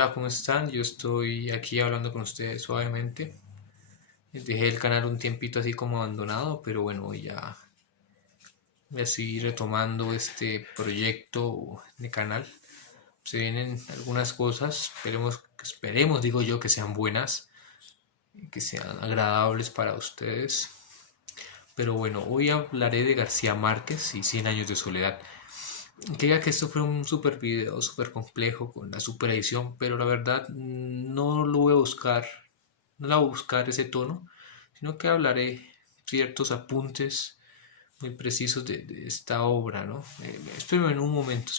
Hola, ¿cómo están? Yo estoy aquí hablando con ustedes suavemente. Dejé el canal un tiempito así como abandonado, pero bueno, hoy ya estoy retomando este proyecto de canal. Se vienen algunas cosas, esperemos, digo yo, que sean buenas, que sean agradables para ustedes. Pero bueno, hoy hablaré de García Márquez y Cien años de soledad. Quería que esto fuera un super video, super complejo, con la super edición, pero la verdad no lo voy a buscar, no la voy a buscar ese tono, sino que hablaré ciertos apuntes muy precisos de esta obra, ¿no? Espérenme un momento.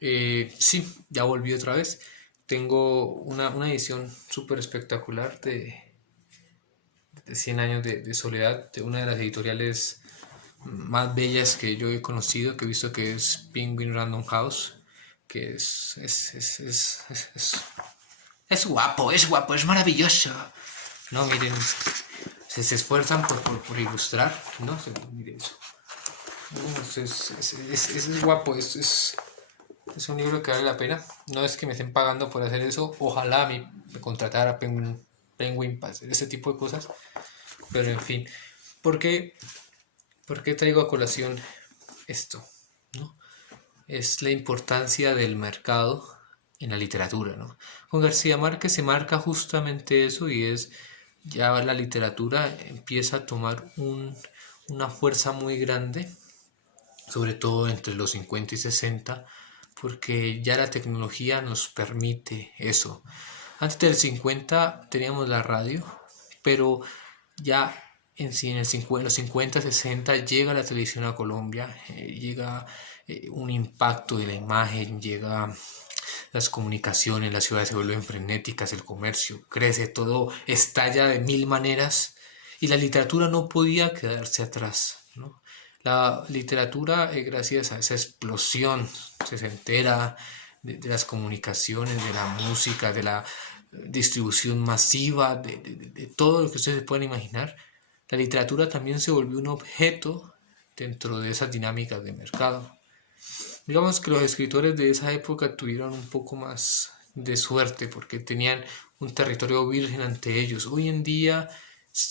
Sí, ya volví otra vez. Tengo una edición súper espectacular de 100 años de soledad, de una de las editoriales más bellas que yo he conocido, que he visto, que es Penguin Random House, que es guapo, es maravilloso. No, miren, se esfuerzan por ilustrar, ¿no? Miren eso. No, es guapo, es un libro que vale la pena. No es que me estén pagando por hacer eso, ojalá a mí me contratara Penguin para hacer ese tipo de cosas, pero en fin, ¿por qué, por qué traigo a colación esto? ¿No? Es la importancia del mercado en la literatura, ¿no? Con García Márquez se marca justamente eso, y es ya la literatura empieza a tomar una fuerza muy grande, sobre todo entre los 50 y 60, porque ya la tecnología nos permite eso. Antes del 50 teníamos la radio, pero ya en los 50, 60 llega la televisión a Colombia, llega un impacto de la imagen, llega las comunicaciones, las ciudades se vuelven frenéticas, el comercio crece, todo estalla de mil maneras, y la literatura no podía quedarse atrás, ¿no? La literatura, gracias a esa explosión sesentera de las comunicaciones, de la música, de la distribución masiva, de todo lo que ustedes puedan imaginar, la literatura también se volvió un objeto dentro de esas dinámicas de mercado. Digamos que los escritores de esa época tuvieron un poco más de suerte porque tenían un territorio virgen ante ellos. Hoy en día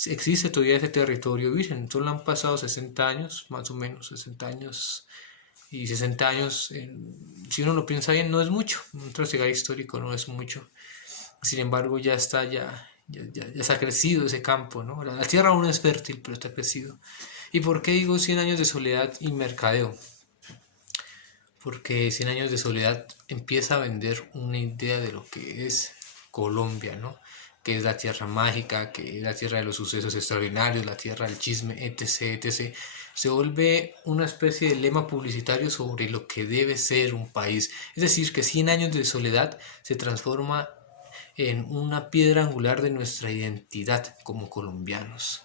existe todavía ese territorio virgen, solo han pasado 60 años, más o menos 60 años, y 60 años, si uno lo piensa bien, no es mucho, un trasegar histórico no es mucho. Sin embargo, ya se ha crecido ese campo, ¿no? La tierra aún es fértil, pero está crecido. ¿Y por qué digo 100 años de soledad y mercadeo? Porque Cien años de soledad empieza a vender una idea de lo que es Colombia, ¿no? Que es la tierra mágica, que es la tierra de los sucesos extraordinarios, la tierra del chisme, etc., etc. Se vuelve una especie de lema publicitario sobre lo que debe ser un país. Es decir, que 100 años de soledad se transforma en una piedra angular de nuestra identidad como colombianos.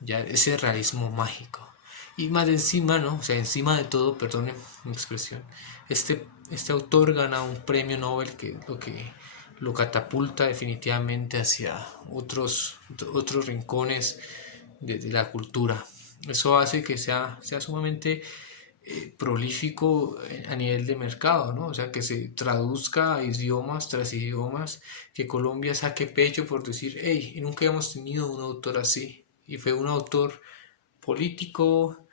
Ya ese realismo mágico. Y más de encima, ¿no? O sea, encima de todo, perdone mi expresión, este autor gana un premio Nobel que lo catapulta definitivamente hacia otros rincones de la cultura. Eso hace que sea sumamente prolífico a nivel de mercado, ¿no? O sea, que se traduzca a idiomas tras idiomas, que Colombia saque pecho por decir, hey, nunca hemos tenido un autor así. Y fue un autor político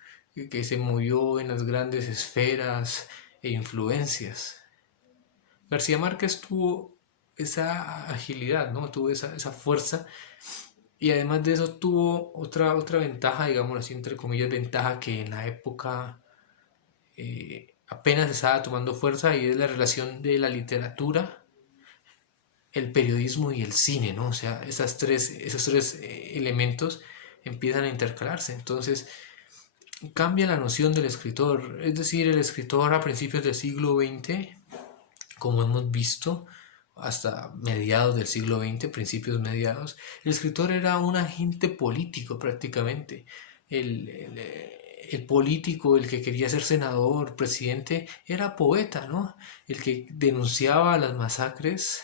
que se movió en las grandes esferas e influencias. García Márquez tuvo esa agilidad, ¿no? Tuvo esa fuerza, y además de eso tuvo otra ventaja, digamos así, entre comillas, ventaja, que en la época apenas estaba tomando fuerza, y es la relación de la literatura, el periodismo y el cine, ¿no? O sea, esos tres elementos empiezan a intercalarse. Entonces, cambia la noción del escritor. Es decir, el escritor a principios del siglo XX, como hemos visto, hasta mediados del siglo XX, principios mediados, el escritor era un agente político prácticamente. El político, el que quería ser senador, presidente, era poeta, ¿no? El que denunciaba las masacres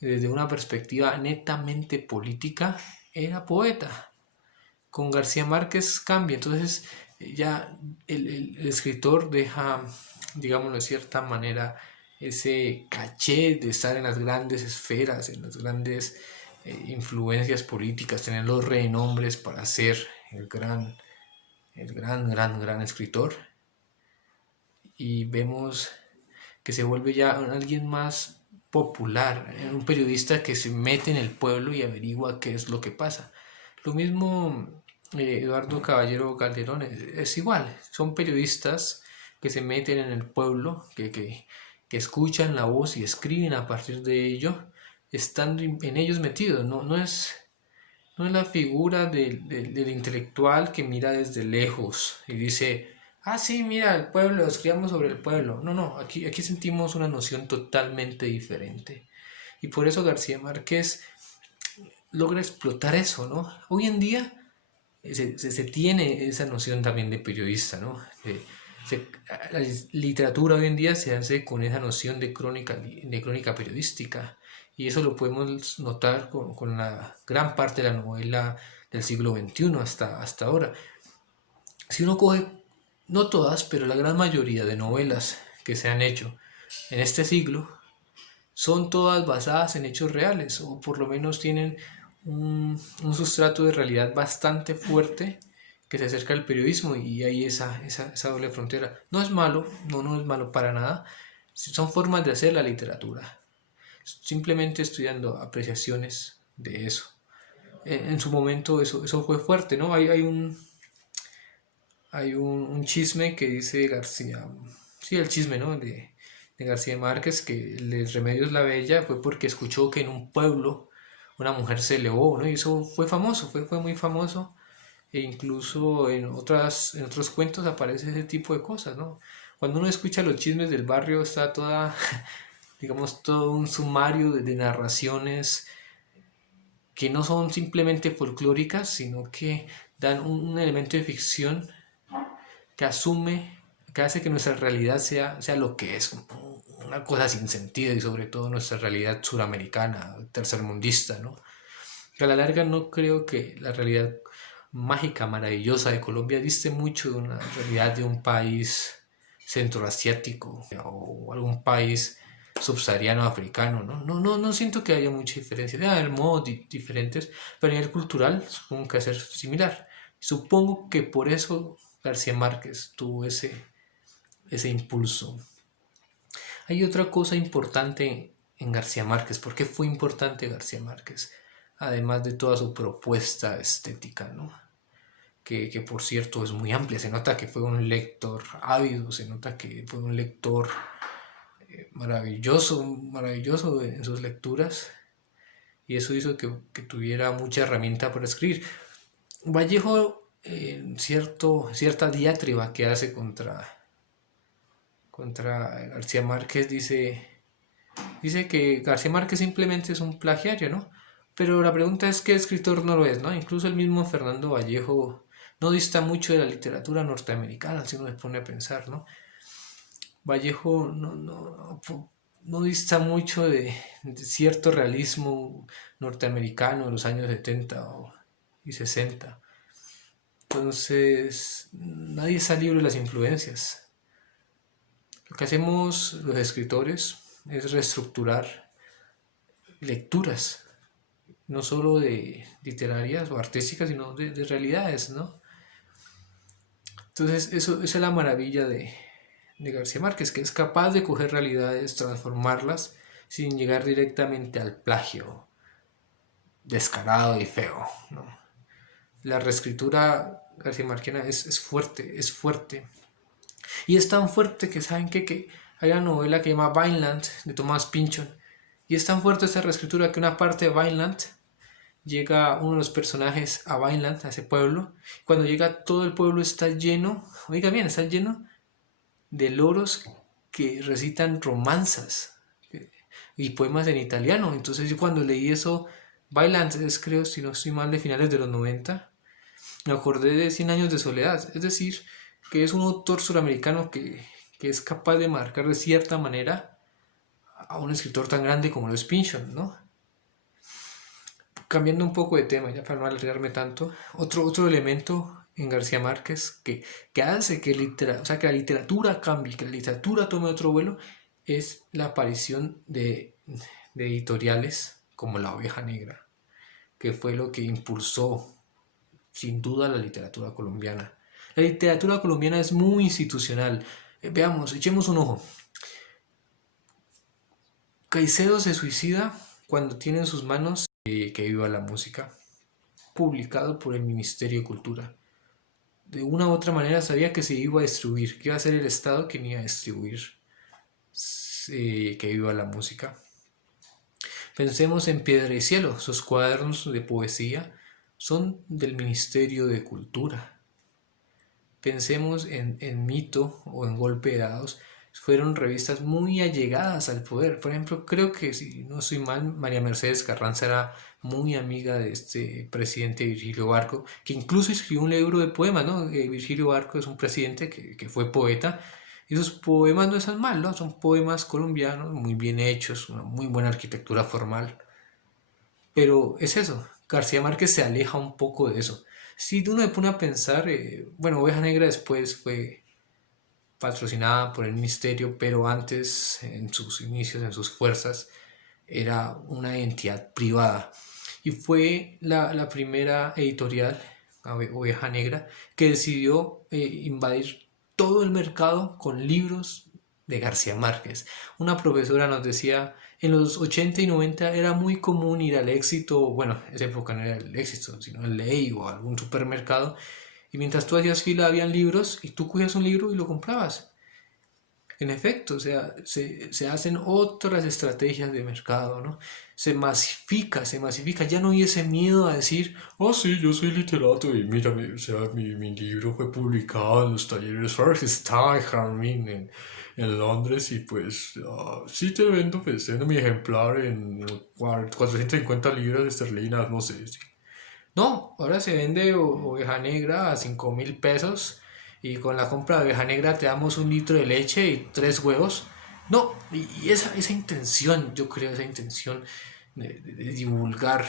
desde una perspectiva netamente política era poeta. Con García Márquez cambia, entonces ya el escritor deja, digámoslo de cierta manera, ese caché de estar en las grandes esferas, en las grandes influencias políticas, tener los renombres para ser el gran escritor. Y vemos que se vuelve ya alguien más popular, un periodista que se mete en el pueblo y averigua qué es lo que pasa. Lo mismo Eduardo Caballero Calderón, es igual, son periodistas que se meten en el pueblo, que escuchan la voz y escriben a partir de ello, estando en ellos metidos. No es la figura del intelectual que mira desde lejos y dice, ah, sí, mira, el pueblo, escribamos sobre el pueblo. No, aquí sentimos una noción totalmente diferente. Y por eso García Márquez logra explotar eso, ¿no? Hoy en día se tiene esa noción también de periodista, ¿no? La literatura hoy en día se hace con esa noción de crónica periodística. Y eso lo podemos notar con la gran parte de la novela del siglo XXI hasta ahora. Si uno coge, no todas, pero la gran mayoría de novelas que se han hecho en este siglo, son todas basadas en hechos reales, o por lo menos tienen un sustrato de realidad bastante fuerte que se acerca al periodismo, y hay esa doble frontera. No es malo, no es malo para nada, son formas de hacer la literatura. Simplemente estudiando apreciaciones de eso. En su momento eso fue fuerte, ¿no? Hay un chisme que dice García, sí, el chisme, ¿no? de García Márquez, que el Remedios la Bella fue porque escuchó que en un pueblo una mujer se elevó, ¿no? Y eso fue famoso, fue muy famoso, e incluso en otros cuentos aparece ese tipo de cosas, ¿no? Cuando uno escucha los chismes del barrio está digamos, todo un sumario de narraciones que no son simplemente folclóricas, sino que dan un elemento de ficción que hace que nuestra realidad sea lo que es, una cosa sin sentido, y sobre todo nuestra realidad suramericana, tercermundista, ¿no? Que a la larga no creo que la realidad mágica, maravillosa de Colombia diste mucho de una realidad de un país centroasiático o algún país subsahariano africano, ¿no? No siento que haya mucha diferencia. Debe haber modos diferentes, pero a nivel cultural supongo que va a ser similar. Supongo que por eso García Márquez tuvo ese impulso. Hay otra cosa importante en García Márquez. ¿Por qué fue importante García Márquez? Además de toda su propuesta estética, ¿no? Que por cierto es muy amplia. Se nota que fue un lector ávido, se nota que fue un lector maravilloso en sus lecturas, y eso hizo que tuviera mucha herramienta para escribir. Vallejo, cierta diatriba que hace contra García Márquez, dice que García Márquez simplemente es un plagiario, ¿no? Pero la pregunta es, ¿qué escritor no lo es, no? Incluso el mismo Fernando Vallejo no dista mucho de la literatura norteamericana, si uno se pone a pensar, ¿no? Vallejo no dista mucho de cierto realismo norteamericano de los años 70 y 60. Entonces, nadie está libre de las influencias. Lo que hacemos los escritores es reestructurar lecturas, no solo de literarias o artísticas, sino de realidades, ¿no? Entonces, esa es la maravilla de García Márquez, que es capaz de coger realidades, transformarlas sin llegar directamente al plagio descarado y feo, ¿no? La reescritura garciamarquiana es fuerte. Y es tan fuerte que saben que hay una novela que se llama Vineland, de Thomas Pynchon, y es tan fuerte esta reescritura que una parte de Vineland llega uno de los personajes a Vineland, a ese pueblo. Cuando llega, todo el pueblo está lleno, oiga bien, está lleno de loros que recitan romanzas y poemas en italiano. Entonces yo cuando leí eso, Vineland es, creo, si no estoy mal, de finales de los 90, me acordé de 100 años de soledad. Es decir, que es un autor suramericano que es capaz de marcar de cierta manera a un escritor tan grande como lo es Pynchon, ¿no? Cambiando un poco de tema, ya para no alargarme tanto, otro elemento en García Márquez que hace que la literatura cambie, que la literatura tome otro vuelo, es la aparición de editoriales como La Oveja Negra, que fue lo que impulsó sin duda la literatura colombiana. La literatura colombiana es muy institucional. Veamos, echemos un ojo. Caicedo se suicida cuando tiene en sus manos Que viva la música, publicado por el Ministerio de Cultura. De una u otra manera sabía que se iba a distribuir, que iba a ser el Estado quien iba a distribuir Que viva la música. Pensemos en Piedra y Cielo, sus cuadernos de poesía son del Ministerio de Cultura. Pensemos en Mito o en Golpe de Dados, fueron revistas muy allegadas al poder. Por ejemplo, creo que si no soy mal, María Mercedes Carranza era muy amiga de este presidente Virgilio Barco, que incluso escribió un libro de poemas, ¿no? Virgilio Barco es un presidente que fue poeta, y sus poemas no están mal, ¿no? Son poemas colombianos muy bien hechos, una muy buena arquitectura formal. Pero es eso, García Márquez se aleja un poco de eso. Si uno me pone a pensar, bueno, Oveja Negra después fue patrocinada por el ministerio, pero antes, en sus inicios, en sus fuerzas, era una entidad privada. Y fue la primera editorial, Oveja Negra, que decidió invadir todo el mercado con libros de García Márquez. Una profesora nos decía, en los 80 y 90 era muy común ir al Éxito, bueno, en esa época no era el Éxito, sino el Ley o algún supermercado, y mientras tú hacías fila habían libros y tú cogías un libro y lo comprabas. En efecto, o sea, se hacen otras estrategias de mercado, ¿no? Se masifica, ya no hay ese miedo a decir, oh sí, yo soy literato y mira, o sea, mi libro fue publicado en los talleres Frankenstein en Londres y pues sí te vendo, pues vendo mi ejemplar en 450 libras esterlinas, no sé, sí. No, ahora se vende oveja negra a 5.000 pesos y con la compra de oveja negra te damos 1 litro de leche y 3 huevos. No, y esa intención, yo creo, esa intención de divulgar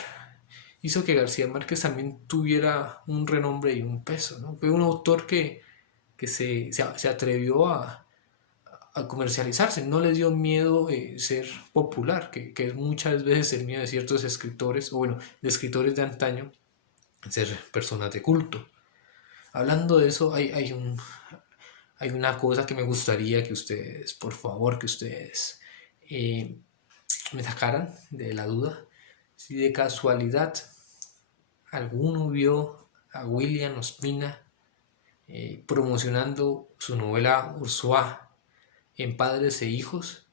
hizo que García Márquez también tuviera un renombre y un peso, ¿no? Fue un autor que se atrevió a comercializarse, no les dio miedo ser popular, que es muchas veces el miedo de ciertos escritores, o bueno, de escritores de antaño, ser personas de culto. Hablando de eso, hay una cosa que me gustaría que ustedes, por favor, que ustedes eh, me sacaran de la duda. Si de casualidad alguno vio a William Ospina promocionando su novela Ursúa en Padres e Hijos,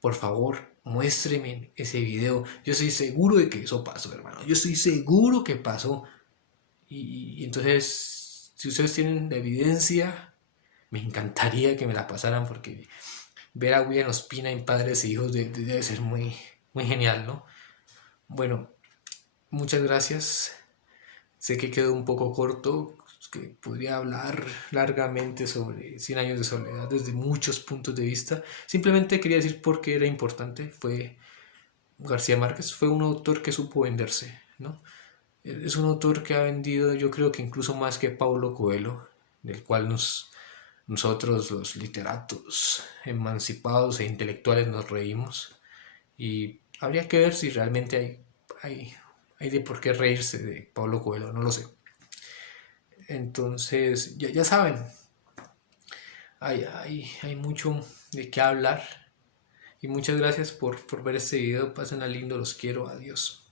por favor, muéstreme ese video. Yo estoy seguro de que eso pasó, hermano. Yo estoy seguro que pasó. Y entonces, si ustedes tienen la evidencia, me encantaría que me la pasaran porque ver a William Ospina en Padres e Hijos debe ser muy, muy genial, ¿no? Bueno, muchas gracias. Sé que quedó un poco corto, que podría hablar largamente sobre Cien años de soledad desde muchos puntos de vista. Simplemente quería decir por qué era importante. García Márquez fue un autor que supo venderse, ¿no? Es un autor que ha vendido, yo creo que incluso más que Paulo Coelho, del cual nosotros los literatos emancipados e intelectuales nos reímos. Y habría que ver si realmente hay de por qué reírse de Paulo Coelho, no lo sé. Entonces, ya saben, hay mucho de qué hablar. Y muchas gracias por ver este video. Pasen a lindo, los quiero, adiós.